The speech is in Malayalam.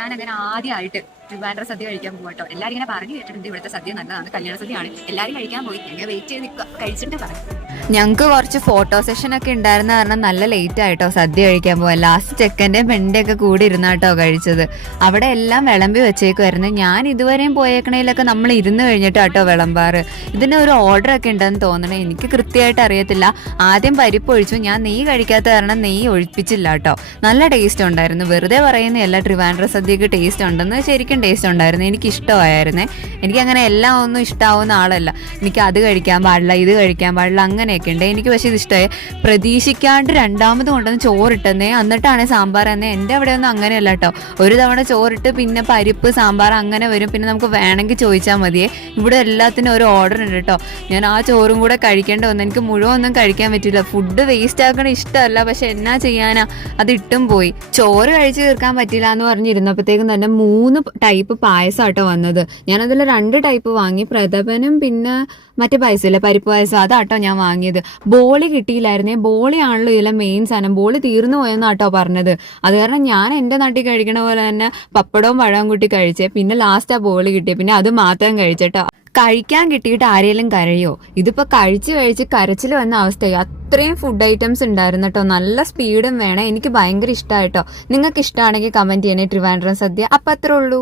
ഞാൻ അങ്ങനെ ആദ്യമായിട്ട് ട്രിവാൻഡ്രം സദ്യ കഴിക്കാൻ പോകട്ടോ. എല്ലാവരും ഇങ്ങനെ പറഞ്ഞു കേട്ടിട്ടുണ്ട് ഇവിടുത്തെ സദ്യ നല്ലതാണ്, കല്യാണ സദ്യയാണ്. എല്ലാവരും കഴിക്കാൻ പോയി, ഞാൻ വെയിറ്റ് ചെയ്ത് നിൽക്കുക, കഴിച്ചിട്ട് പറഞ്ഞു. ഞങ്ങൾക്ക് കുറച്ച് ഫോട്ടോ സെഷൻ ഒക്കെ ഉണ്ടായിരുന്ന കാരണം നല്ല ലേറ്റ് ആയിട്ടോ സദ്യ കഴിക്കാൻ പോകാൻ. ലാസ്റ്റ് ചെക്കൻ്റെ പെണ്ണിൻ്റെ ഒക്കെ കൂടി ഇരുന്നാട്ടോ കഴിച്ചത്. അവിടെ എല്ലാം വിളമ്പി വെച്ചേക്കുമായിരുന്നു. ഞാൻ ഇതുവരെയും പോയേക്കണേലൊക്കെ നമ്മൾ ഇരുന്ന് കഴിഞ്ഞിട്ടാട്ടോ വിളമ്പാറ്. ഇതിന് ഒരു ഓർഡർ ഒക്കെ ഉണ്ടെന്ന് തോന്നണേ, എനിക്ക് കൃത്യമായിട്ട് അറിയത്തില്ല. ആദ്യം പരിപ്പ് ഒഴിച്ചു, ഞാൻ നെയ്യ് കഴിക്കാത്ത കാരണം നെയ്യ് ഒഴിപ്പിച്ചില്ല കേട്ടോ. നല്ല ടേസ്റ്റ് ഉണ്ടായിരുന്നു, വെറുതെ പറയുന്നതല്ല. ട്രിവാൻഡ്രം സദ്യക്ക് ടേസ്റ്റ് ഉണ്ടെന്ന്, ശരിക്കും ടേസ്റ്റ് ഉണ്ടായിരുന്നു. എനിക്ക് ഇഷ്ടമായിരുന്നേ. എനിക്കങ്ങനെ എല്ലാം ഒന്നും ഇഷ്ടമാവുന്ന ആളല്ല. എനിക്ക് അത് കഴിക്കാൻ പാടില്ല, ഇത് കഴിക്കാൻ പാടില്ല, അങ്ങനെയൊക്കെ ഉണ്ട് എനിക്ക്. പക്ഷേ ഇത് ഇഷ്ടമായി. പ്രതീക്ഷിക്കാണ്ട് രണ്ടാമത് കൊണ്ടുവന്ന് ചോറിട്ടെന്നേ, എന്നിട്ടാണ് സാമ്പാർ എന്നേ. എൻ്റെ അവിടെ ഒന്നും അങ്ങനെയല്ല കേട്ടോ. ഒരു തവണ ചോറിട്ട് പിന്നെ പരിപ്പ് സാമ്പാർ അങ്ങനെ വരും. പിന്നെ നമുക്ക് വേണമെങ്കിൽ ചോദിച്ചാൽ മതിയേ. ഇവിടെ എല്ലാത്തിനും ഒരു ഓർഡർ ഉണ്ട് കേട്ടോ. ഞാൻ ആ ചോറും കൂടെ കഴിക്കേണ്ട വന്നു. എനിക്ക് മുഴുവൻ ഒന്നും കഴിക്കാൻ പറ്റില്ല. ഫുഡ് വേസ്റ്റ് ആക്കണ ഇഷ്ടമല്ല, പക്ഷെ എന്നാ ചെയ്യാനാ, അത് ഇട്ടും പോയി. ചോറ് കഴിച്ച് തീർക്കാൻ പറ്റില്ല എന്ന് പറഞ്ഞിരുന്നപ്പോഴത്തേക്കും തന്നെ 3 ടൈപ്പ് പായസം ആട്ടോ വന്നത്. ഞാനതിൽ 2 ടൈപ്പ് വാങ്ങി, പ്രഥമനും പിന്നെ മറ്റേ പായസമില്ല പരിപ്പ് പായസം, അതാട്ടോ ഞാൻ വാങ്ങിയത്. ബോളി കിട്ടിയില്ലായിരുന്നേ. ബോളിയാണല്ലോ ഇതിലെ മെയിൻ സാധനം. ബോളി തീർന്നു പോയെന്നാട്ടോ പറഞ്ഞത്. അത് കാരണം ഞാൻ എൻ്റെ നാട്ടിൽ കഴിക്കണ പോലെ തന്നെ പപ്പടവും പഴവും കൂട്ടി കഴിച്ചേ. പിന്നെ ലാസ്റ്റ് ആ ബോളി കിട്ടിയ, പിന്നെ അത് മാത്രം കഴിച്ചിട്ടോ. കഴിക്കാൻ കിട്ടിയിട്ട് ആരെങ്കിലും കരയോ? ഇതിപ്പോ കഴിച്ച് കരച്ചിൽ വന്ന അവസ്ഥയായി. അത്രയും ഫുഡ് ഐറ്റംസ് ഉണ്ടായിരുന്നു കേട്ടോ. നല്ല സ്പീഡും വേണം. എനിക്ക് ഭയങ്കര ഇഷ്ടമായിട്ടോ. നിങ്ങൾക്ക് ഇഷ്ടമാണെങ്കിൽ കമന്റ് ചെയ്യണേ ട്രിവാൻഡ്രം സദ്യ. അപ്പം അത്രേ ഉള്ളൂ.